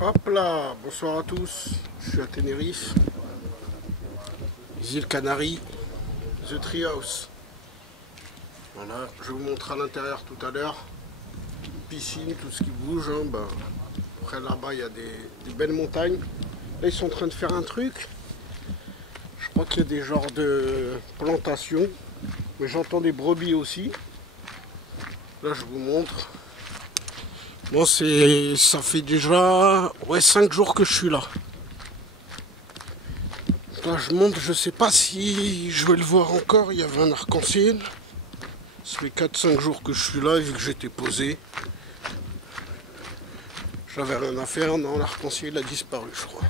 Hop là, bonsoir à tous, je suis à Tenerife, les îles Canaries, The Treehouse. Voilà, je vous montre à l'intérieur tout à l'heure, piscine, tout ce qui bouge. Après là-bas il y a des belles montagnes. Là ils sont en train de faire un truc, je crois qu'il y a des genres de plantations, mais j'entends des brebis aussi. Là je vous montre. Bon, ça fait déjà 5 jours que je suis là. Là je monte, je sais pas si je vais le voir encore, il y avait un arc-en-ciel. Ça fait 4-5 jours que je suis là, vu que j'étais posé. J'avais rien à faire, non, l'arc-en-ciel a disparu, je crois.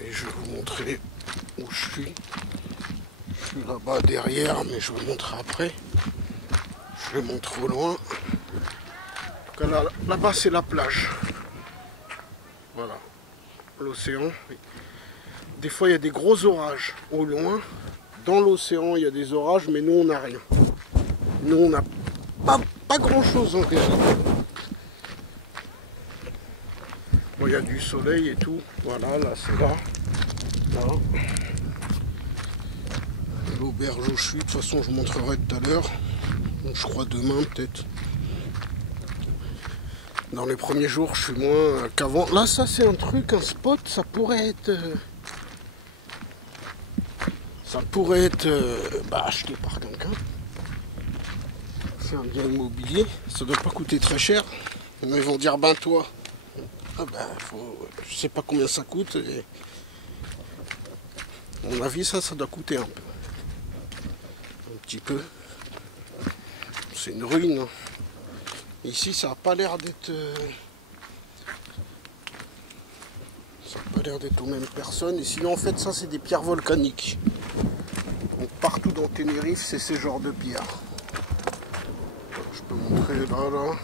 Et je vais vous montrer où je suis. Je suis là-bas derrière, mais je vous montrerai après. Je le montre au loin. Là-bas, c'est la plage. Voilà, l'océan. Des fois, il y a des gros orages au loin. Dans l'océan, il y a des orages, mais nous, on n'a rien. Nous, on n'a pas grand-chose en réalité. Bon, il y a du soleil et tout. Voilà, là, c'est là. Là. L'auberge où je suis, de toute façon, je vous montrerai tout à l'heure. Je crois demain, peut-être. Dans les premiers jours, je suis moins qu'avant. Là, ça, c'est un truc, un spot, ça pourrait être... acheté par quelqu'un. C'est un bien immobilier, ça doit pas coûter très cher. Ils vont dire, ben toi, je sais pas combien ça coûte. Et à mon avis, ça doit coûter un peu. Un petit peu. C'est une ruine. Hein. Ici, ça a pas l'air d'être... Ça n'a pas l'air d'être aux mêmes personnes. Et sinon, en fait, ça, c'est des pierres volcaniques. Donc, partout dans Tenerife, c'est ces genres de pierres. Je peux montrer là.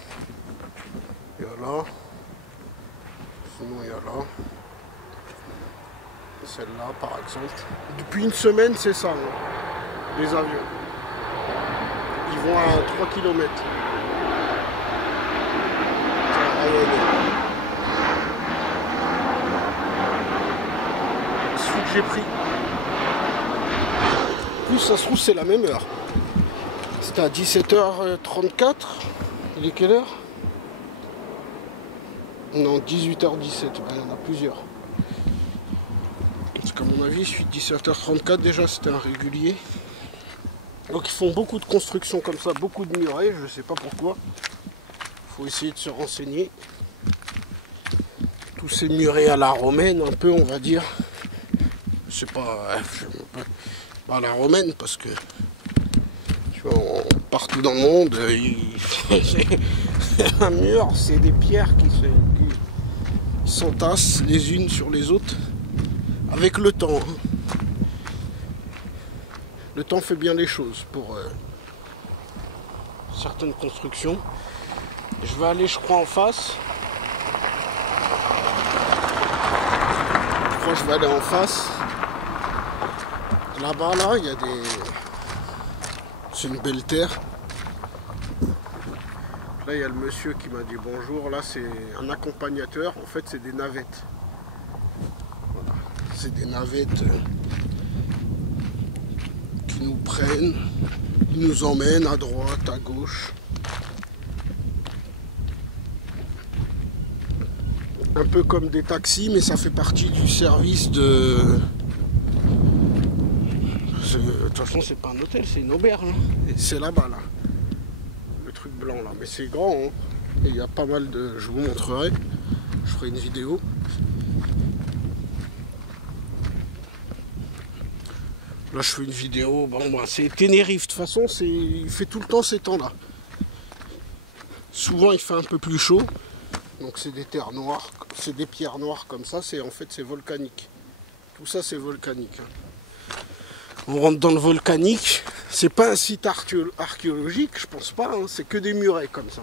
Il y a là. Sinon, il y a là. Celle-là, par exemple. Depuis une semaine, c'est ça, hein, les avions. Ils vont à 3 km. Celui que j'ai pris. Plus ça se trouve, c'est la même heure. C'était à 17h34. Il est quelle heure? Non, 18h17. Il y en a plusieurs. Parce qu'à mon avis, celui de 17h34, déjà, c'était un régulier. Donc, ils font beaucoup de constructions comme ça, beaucoup de murets. Je ne sais pas pourquoi. Il faut essayer de se renseigner. Tous ces murets à la romaine, un peu, on va dire. Je sais pas à la romaine, parce que tu vois, partout dans le monde, un mur, c'est des pierres qui s'entassent les unes sur les autres avec le temps. Le temps fait bien les choses pour certaines constructions. Je vais aller, je crois, en face. Je vais aller en face. Là-bas, là, il y a des... C'est une belle terre. Là, il y a le monsieur qui m'a dit bonjour. Là, c'est un accompagnateur. En fait, c'est des navettes. Voilà. C'est des navettes qui nous prennent, qui nous emmènent à droite, à gauche. Un peu comme des taxis, mais ça fait partie du service de... De toute façon, c'est pas un hôtel, c'est une auberge. Hein. C'est là-bas, là. Le truc blanc, là. Mais c'est grand, hein. Et il y a pas mal de... Je vous montrerai. Je ferai une vidéo. Là, je fais une vidéo. Bon, c'est Tenerife. De toute façon, il fait tout le temps ces temps-là. Souvent, il fait un peu plus chaud. Donc, c'est des terres noires. C'est des pierres noires comme ça. En fait, c'est volcanique. Tout ça, c'est volcanique. Hein. On rentre dans le volcanique, c'est pas un site archéologique, je pense pas, hein, c'est que des murets comme ça.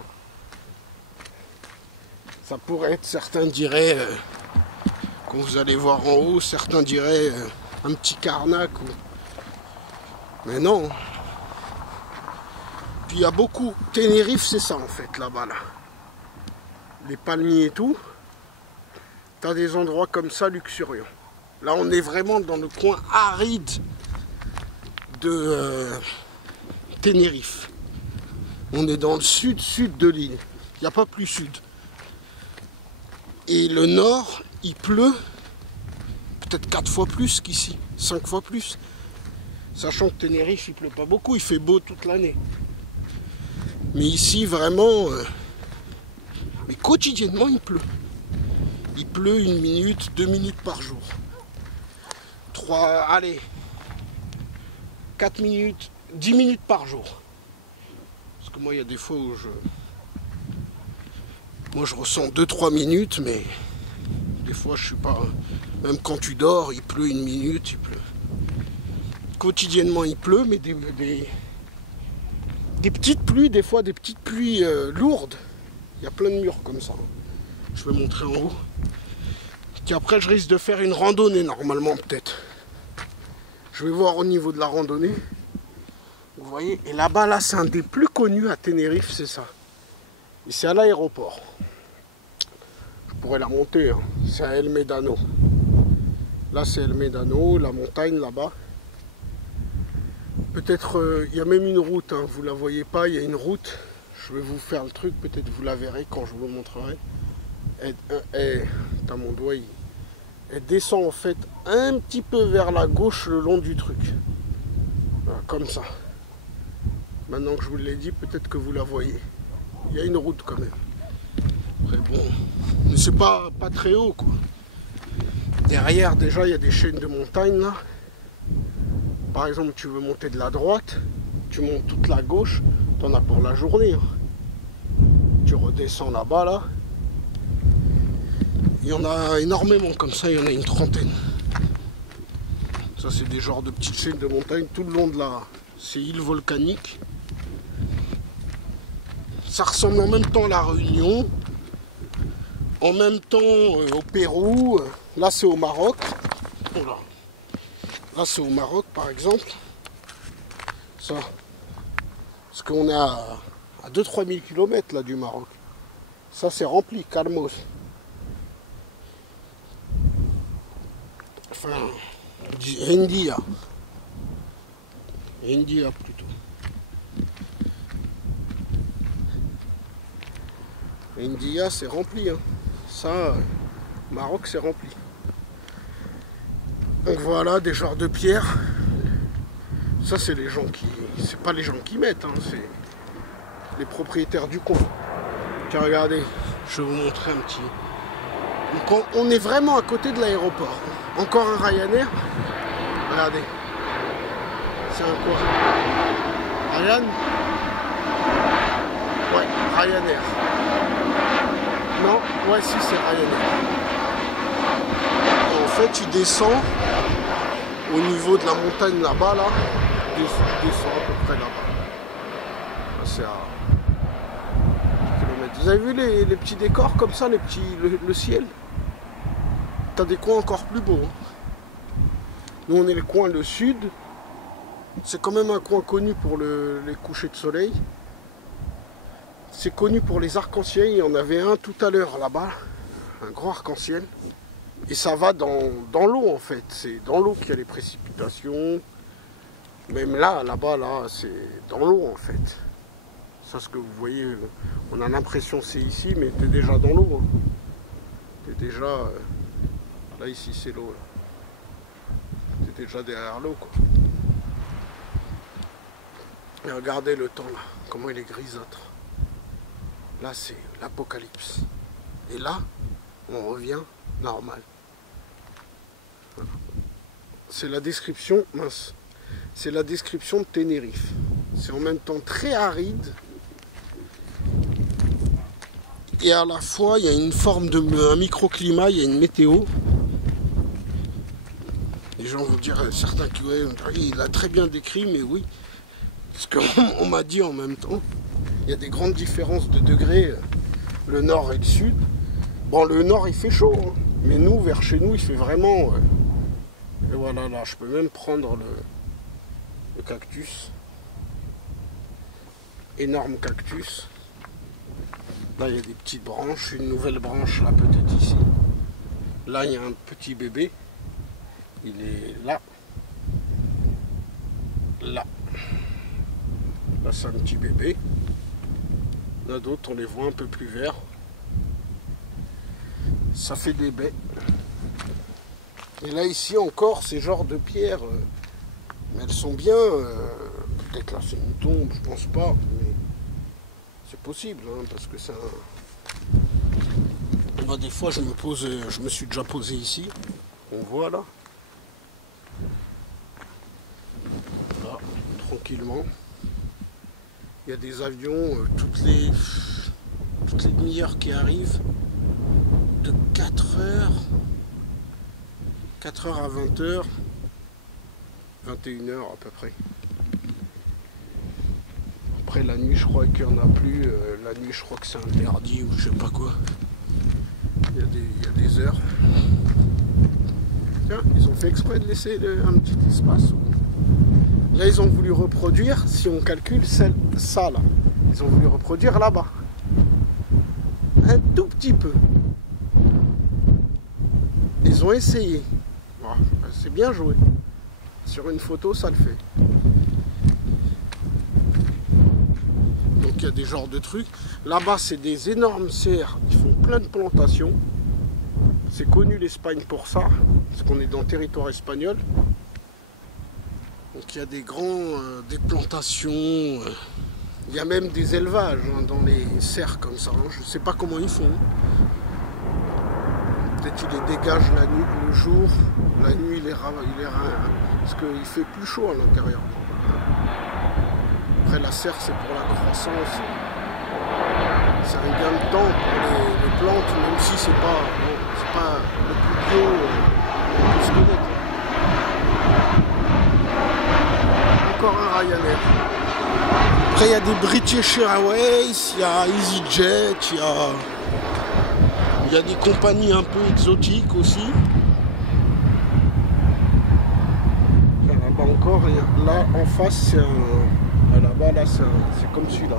Ça pourrait être, certains diraient, quand vous allez voir en haut, certains diraient un petit Karnak. Mais non. Puis il y a beaucoup. Tenerife, c'est ça en fait, là-bas, là. Les palmiers et tout. T'as des endroits comme ça luxuriants. Là, on est vraiment dans le coin aride de Tenerife. On est dans le sud-sud de l'île. Il n'y a pas plus sud. Et le nord, il pleut peut-être 4 fois plus qu'ici, 5 fois plus. Sachant que Tenerife, il pleut pas beaucoup, il fait beau toute l'année. Mais ici, vraiment, mais quotidiennement, il pleut. Il pleut 1 minute, 2 minutes par jour. 3, allez, 4 minutes, 10 minutes par jour. Parce que moi, il y a des fois où moi, je ressens 2-3 minutes, mais des fois, je suis pas... Même quand tu dors, il pleut 1 minute, il pleut. Quotidiennement, il pleut, mais des petites pluies, des fois, des petites pluies lourdes. Il y a plein de murs comme ça. Je vais montrer en haut. Puis après, je risque de faire une randonnée, normalement, peut-être. Je vais voir au niveau de la randonnée. Vous voyez, et là-bas, là, c'est un des plus connus à Tenerife, c'est ça. Et c'est à l'aéroport. Je pourrais la monter, hein. C'est à El Médano. Là, c'est El Médano, la montagne, là-bas. Peut-être, il y a même une route, hein. Vous la voyez pas, il y a une route. Je vais vous faire le truc, peut-être vous la verrez quand je vous montrerai. T'as mon doigt, elle descend en fait un petit peu vers la gauche le long du truc. Voilà, comme ça. Maintenant que je vous l'ai dit, peut-être que vous la voyez. Il y a une route quand même. Après bon, mais c'est pas très haut quoi. Derrière déjà il y a des chaînes de montagnes là. Par exemple tu veux monter de la droite, tu montes toute la gauche, t'en as pour la journée. Hein. Tu redescends là-bas là. Il y en a énormément comme ça, il y en a une trentaine. Ça c'est des genres de petites chaînes de montagnes tout le long de ces îles volcaniques. Ça ressemble en même temps à la Réunion, en même temps au Pérou. Là c'est au Maroc. Voilà. Là c'est au Maroc par exemple. Ça. Parce qu'on est à 2-3 000 km là du Maroc. Ça c'est rempli, calmos. Enfin, India. India plutôt. India c'est rempli. Hein. Ça, Maroc c'est rempli. Donc voilà, des genres de pierres. Ça c'est les gens qui... C'est pas les gens qui mettent, hein, c'est les propriétaires du coin. Tiens, regardez, je vais vous montrer un petit... Donc on est vraiment à côté de l'aéroport. Encore un Ryanair. Regardez. C'est un quoi? Ryan? Ouais, Ryanair. Non, ouais si c'est Ryanair. Et en fait il descend au niveau de la montagne là-bas là. Il descend à peu près là-bas. C'est à kilomètres. Vous avez vu les petits décors comme ça, le ciel? T'as des coins encore plus beaux. Hein. Nous on est le sud. C'est quand même un coin connu pour les couchers de soleil. C'est connu pour les arcs-en-ciel. Il y en avait un tout à l'heure là-bas. Un grand arc-en-ciel. Et ça va dans l'eau en fait. C'est dans l'eau qu'il y a les précipitations. Même là-bas, là, c'est dans l'eau en fait. Ça, ce que vous voyez, on a l'impression c'est ici, mais t'es déjà dans l'eau. Hein. T'es déjà... là, ici, c'est l'eau. T'es déjà derrière l'eau, quoi. Et regardez le temps, là. Comment il est grisâtre. Là, c'est l'apocalypse. Et là, on revient normal. Voilà. C'est la description, mince. C'est la description de Tenerife. C'est en même temps très aride. Et à la fois, il y a une forme un microclimat, il y a une météo. Les gens vont dire, certains qui ouais, il a très bien décrit, mais oui. Parce qu'on m'a dit en même temps, il y a des grandes différences de degrés, le nord et le sud. Bon, le nord, il fait chaud, hein, mais nous, vers chez nous, il fait vraiment... et voilà, là, je peux même prendre le cactus. énorme cactus. Là, il y a des petites branches, une nouvelle branche là peut-être ici. Là, il y a un petit bébé. Il est là. Là. Là, c'est un petit bébé. Là, d'autres, on les voit un peu plus verts. Ça fait des baies. Et là, ici encore, ces genres de pierres, mais elles sont bien. Peut-être là, c'est une tombe, je pense pas. Mais c'est possible, hein, parce que ça. Moi, des fois, je me suis déjà posé ici. On voit là. Là, tranquillement. Il y a des avions toutes les demi-heures qui arrivent. De 4h à 20h, 21h à peu près. Après la nuit, je crois qu'il n'y en a plus. La nuit, je crois que c'est interdit ou je sais pas quoi. Il y a des heures. Tiens, ils ont fait exprès de laisser un petit espace. Là, ils ont voulu reproduire, si on calcule ça là, ils ont voulu reproduire là-bas. Un tout petit peu. Ils ont essayé. Voilà, c'est bien joué. Sur une photo, ça le fait. Donc il y a des genres de trucs. Là-bas, c'est des énormes serres. Ils font plein de plantations. C'est connu l'Espagne pour ça, parce qu'on est dans le territoire espagnol. Donc il y a des des plantations. Il y a même des élevages hein, dans les serres comme ça. Hein. Je ne sais pas comment ils font. Peut-être qu'ils les dégagent la nuit, le jour. La nuit, parce qu'il fait plus chaud à l'intérieur. Après, la serre, c'est pour la croissance. C'est un gain de temps pour les plantes, même si c'est pas le plus bio qu'on puisse connaître. Encore un Ryanair. Après, il y a des British Airways, il y a EasyJet, il y a des compagnies un peu exotiques aussi. Là-bas encore, là en face, c'est un. Là-bas, là, c'est comme celui-là.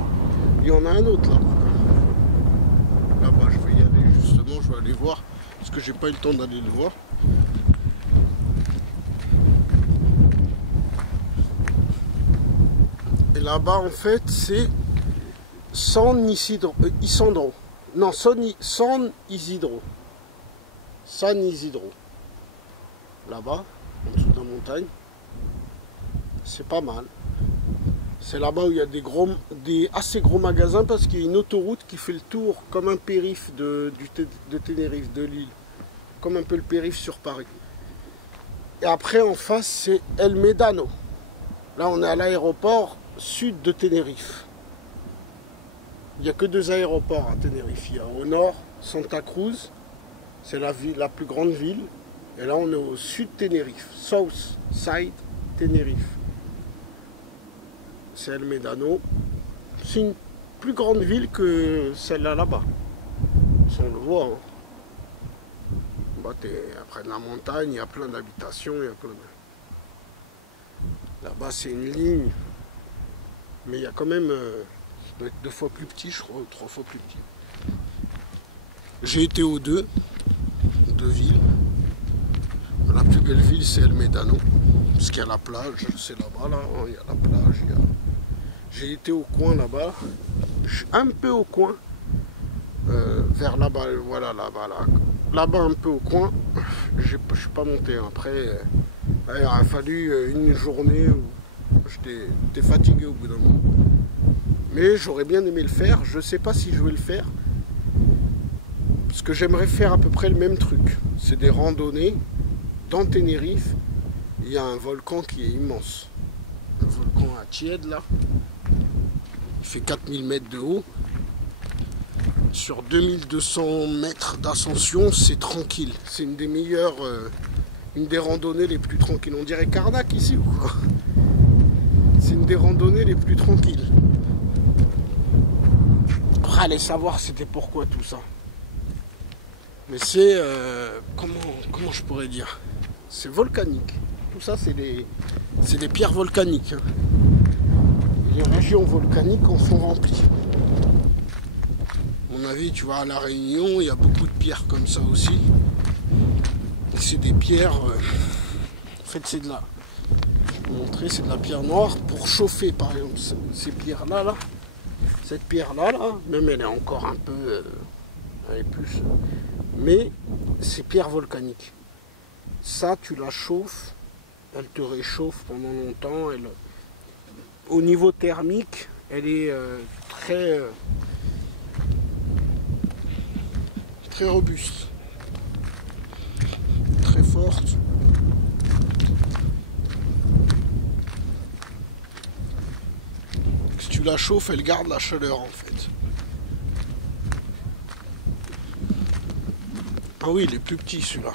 Il y en a un autre là. Là-bas, je vais y aller justement, je vais aller voir. Parce que j'ai pas eu le temps d'aller le voir. Et là-bas, en fait, c'est San Isidro. Non, San Isidro. San Isidro. Là-bas, en dessous de la montagne. C'est pas mal. C'est là-bas où il y a des assez gros magasins parce qu'il y a une autoroute qui fait le tour comme un périph' de Tenerife, de l'île. Comme un peu le périph' sur Paris. Et après, en face, c'est El Médano. Là, on est à l'aéroport sud de Tenerife. Il n'y a que 2 aéroports à Tenerife. Il y a au nord, Santa Cruz. C'est la plus grande ville. Et là, on est au sud de Tenerife. South Side Tenerife. C'est El Médano. C'est une plus grande ville que celle-là là-bas. Si on le voit. Hein. Bah, après de la montagne, il y a plein d'habitations. Là-bas, c'est une ligne. Mais il y a quand même... ça doit être 2 fois plus petit, je crois, ou 3 fois plus petit. J'ai été aux deux villes. La plus belle ville, c'est El Médano. Parce qu'il y a la plage, c'est là-bas, là. Il y a la plage, J'ai été au coin là-bas, un peu au coin, vers là-bas, voilà, là-bas, là-bas un peu au coin, je ne suis pas monté. Après, il a fallu une journée où j'étais fatigué au bout d'un moment. Mais j'aurais bien aimé le faire, je ne sais pas si je vais le faire, parce que j'aimerais faire à peu près le même truc. C'est des randonnées dans Tenerife, il y a un volcan qui est immense. Le volcan à Tiède là. Il fait 4000 mètres de haut. Sur 2200 mètres d'ascension, c'est tranquille. C'est une des meilleures, une des randonnées les plus tranquilles. On dirait Carnac ici ou quoi? C'est une des randonnées les plus tranquilles. Allez savoir c'était pourquoi tout ça. Mais c'est, comment je pourrais dire? C'est volcanique. Tout ça, c'est des pierres volcaniques. Il y en a régions volcaniques en sont remplies. À mon avis, tu vois, à La Réunion, il y a beaucoup de pierres comme ça aussi. Et c'est des pierres... en fait, c'est de la... Je vais vous montrer, c'est de la pierre noire pour chauffer, par exemple, ces pierres-là, là. Cette pierre-là, là, même elle est encore un peu... elle est plus... mais c'est pierre volcanique. Ça, tu la chauffes, elle te réchauffe pendant longtemps. Elle... Au niveau thermique, elle est très robuste, très forte. Si tu la chauffes, elle garde la chaleur en fait. Ah oui, il est plus petit celui-là.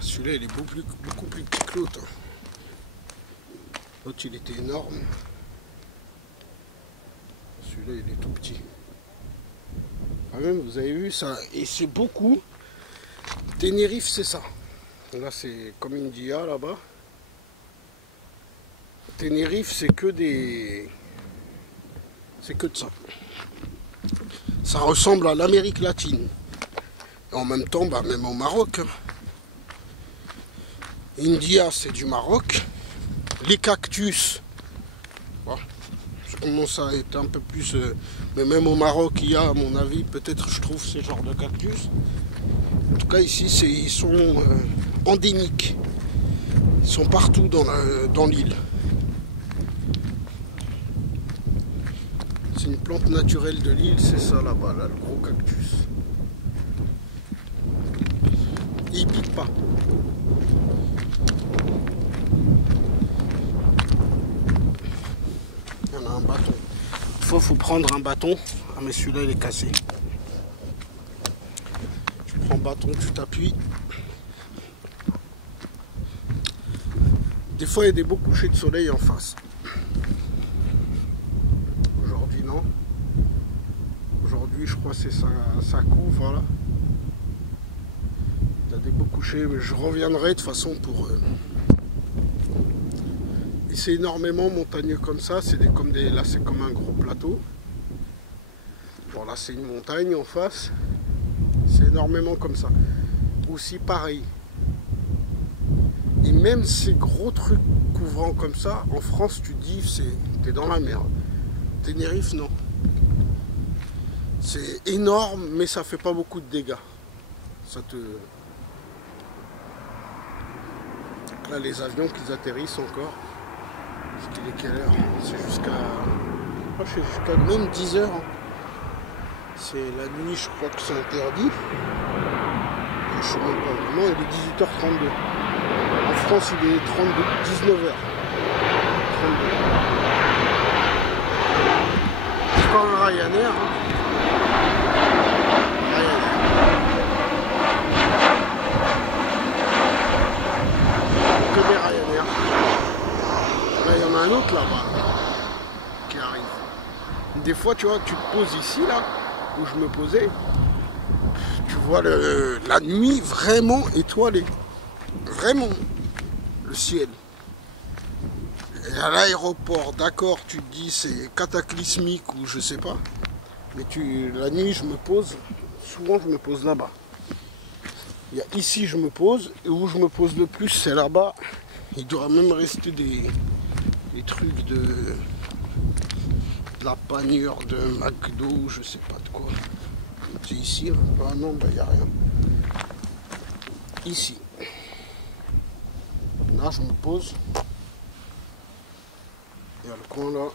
Celui-là, il est beaucoup plus petit que l'autre. L'autre, il était énorme. Celui-là, il est tout petit. Quand même, vous avez vu ça. Et c'est beaucoup. Tenerife, c'est ça. Là, c'est comme India, là-bas. Tenerife, c'est que des... c'est que de ça. Ça ressemble à l'Amérique latine. Et en même temps, bah, même au Maroc. Hein. India, c'est du Maroc. Les cactus, bon, ça commence à être un peu plus... mais même au Maroc, il y a, à mon avis, peut-être, je trouve, ces genres de cactus. En tout cas, ici, ils sont endémiques. Ils sont partout dans l'île. C'est une plante naturelle de l'île, c'est ça là-bas, là, le gros cactus. Et il pique pas. Il y en a un bâton. Une fois, il faut prendre un bâton. Ah, mais celui-là, il est cassé. Tu prends le bâton, tu t'appuies. Des fois, il y a des beaux couchers de soleil en face. Aujourd'hui, non. Aujourd'hui, je crois que c'est ça couvre, là. Il y a des beaux couchers, mais je reviendrai de toute façon pour... Et c'est énormément montagneux comme ça. Là, c'est comme un gros plateau. Bon, là, c'est une montagne en face. C'est énormément comme ça. Aussi pareil. Et même ces gros trucs couvrants comme ça, en France, tu te dis, t'es dans la merde. Tenerife, non. C'est énorme, mais ça fait pas beaucoup de dégâts. Ça te... Là, les avions qui atterrissent encore. Parce qu'il est quelle heure? C'est jusqu'à même 10 heures. Hein. C'est la nuit, je crois que c'est interdit. Je sais même pas. Non, il est 18h32. En France, il est 19h. 32. C'est pas un Ryanair. Hein. Que des Ryanair. Là, il y en a un autre là-bas qui arrive. Des fois, tu vois, tu te poses ici, là, où je me posais. Tu vois la nuit vraiment étoilée. Vraiment. Le ciel. Et à l'aéroport, d'accord, tu te dis c'est cataclysmique ou je sais pas. Mais la nuit, je me pose. Souvent, je me pose là-bas. Ici, je me pose. Et où je me pose le plus, c'est là-bas. Il doit même rester des trucs de la panure de McDo, je sais pas de quoi. C'est ici, hein. Ah non, il n'y a rien. Ici. Là, je me pose. Il y a le coin là.